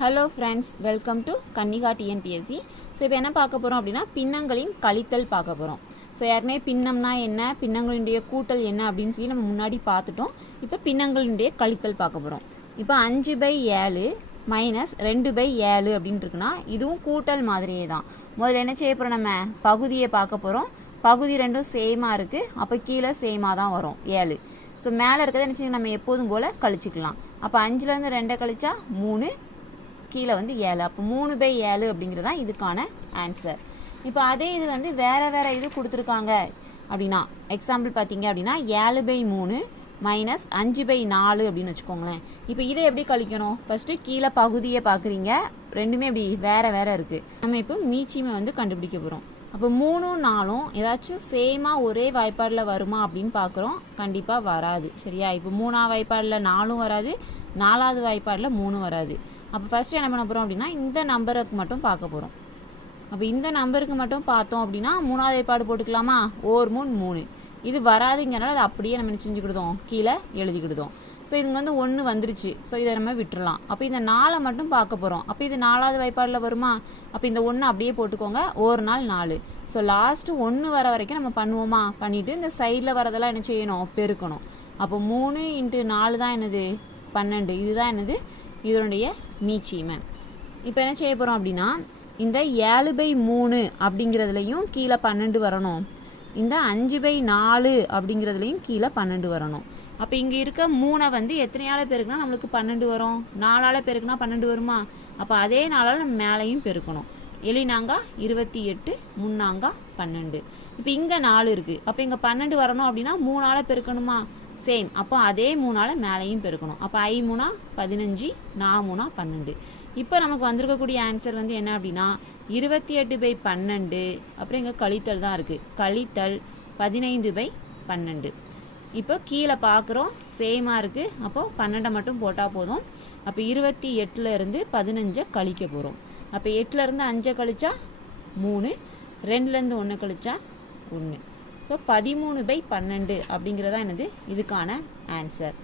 Hello friends, welcome to Kannika TNPSC. So இப்போ என்ன பார்க்க போகிறோம் அப்படின்னா பின்னங்களின் கழித்தல் பார்க்க போகிறோம். ஸோ ஏற்கனவே பின்னம்னா என்ன, பின்னங்களினுடைய கூட்டல் என்ன அப்படின்னு சொல்லி நம்ம முன்னாடி பார்த்துட்டோம். இப்போ பின்னங்களினுடைய கழித்தல் பார்க்க போகிறோம். இப்போ 5/7 மைனஸ் 2/7 அப்படின்னு இருக்குன்னா இதுவும் கூட்டல் மாதிரியே தான். முதல்ல என்ன செய்ய போகிறோம், நம்ம பகுதியை பார்க்க போகிறோம். பகுதி ரெண்டும் சேமாக இருக்குது, அப்போ கீழே சேமாக தான் வரும் 7. ஸோ மேலே இருக்கிறத என்ன செய்யணும், நம்ம எப்போதும் போல் கழிச்சிக்கலாம். அப்போ 5லேருந்து 2 கழிச்சா 3, கீழே வந்து 7. அப்போ 3/7 அப்படிங்கிறது தான் இதுக்கான ஆன்சர். இப்போ அதே இது வந்து வேறு இது கொடுத்துருக்காங்க அப்படின்னா, எக்ஸாம்பிள் பார்த்தீங்க அப்படின்னா 7/3 மைனஸ் 5/4 அப்படின்னு வச்சுக்கோங்களேன். இப்போ இதை எப்படி கழிக்கணும், ஃபஸ்ட்டு கீழே பகுதியை பார்க்குறீங்க, ரெண்டுமே இப்படி வேறு இருக்குது. நம்ம இப்போ மீச்சிமை வந்து கண்டுபிடிக்க போகிறோம். அப்போ 3ம் 4ம் ஏதாச்சும் சேமாக ஒரே வாய்ப்பாடில் வருமா அப்படின்னு பார்க்குறோம். கண்டிப்பாக வராது, சரியா? இப்போ 3ஆவது வாய்ப்பாடில் 4ம் வராது, 4வது வாய்ப்பாடில் 3ம் வராது. அப்போ ஃபஸ்ட்டு என்ன பண்ண போகிறோம் அப்படின்னா இந்த நம்பருக்கு மட்டும் பார்க்க போகிறோம். அப்போ இந்த நம்பருக்கு மட்டும் பார்த்தோம் அப்படின்னா 3வது வாய்ப்பாடு போட்டுக்கலாமா, 1 3 3. இது வராதுங்கிறனால அதை அப்படியே நம்ம செஞ்சுக்கிடுதோம், கீழே எழுதிக்கிடுதோம். ஸோ இதுங்க வந்து 1 வந்துருச்சு, ஸோ இதை நம்ம விட்டுறலாம். அப்போ இந்த 4 மட்டும் பார்க்க போகிறோம். அப்போ இது 4வது வாய்ப்பாடில் வருமா, அப்போ இந்த 1 அப்படியே போட்டுக்கோங்க, 1 4 4. ஸோ லாஸ்ட்டு 1 வர வரைக்கும் நம்ம பண்ணுவோமா, பண்ணிவிட்டு இந்த சைடில் வரதெல்லாம் என்ன செய்யணும், பெருக்கணும். அப்போ 3 × 4 தான் என்னது 12. இதுதான் என்னது இதனுடைய மீச்சிமை. இப்போ என்ன செய்ய போகிறோம் அப்படின்னா இந்த 7/3 அப்படிங்கிறதுலையும் கீழே 12 வரணும், இந்த 5/4 அப்படிங்கிறதுலையும் கீழே 12 வரணும். அப்போ இங்கே இருக்க 3 வந்து எத்தனையால் பெருக்குனா நம்மளுக்கு 12 வரும், 4ஆல் பெருக்குனா 12 வருமா. அப்போ அதே 4ஆல் நம்ம மேலேயும் பெருக்கணும். எளினாங்கா 28, முன்னாங்கா 12. இப்போ இங்கே 4 இருக்குது, அப்போ இங்கே 12 வரணும் அப்படின்னா 3ஆல் பெருக்கணுமா, சேம். அப்போ அதே 3ஆல் மேலேயும் பெருக்கணும். அப்போ 5 3 15, 4 3 12. இப்போ நமக்கு வந்திருக்கக்கூடிய ஆன்சர் வந்து என்ன அப்படின்னா 28/12. அப்புறம் இங்கே கழித்தல் தான் இருக்குது, கழித்தல் 15/12. இப்போ கீழே பார்க்குறோம் சேமாக இருக்குது, அப்போது 12 மட்டும் போட்டால் போதும். அப்போ 28லேருந்து 15 கழிக்க போகிறோம். அப்போ 8லேருந்து 5 கழிச்சா 3, 2லேருந்து 1 கழிச்சா 1. ஸோ 13/12 அப்படிங்கிறதா என்னது இதுக்கான ஆன்சர்.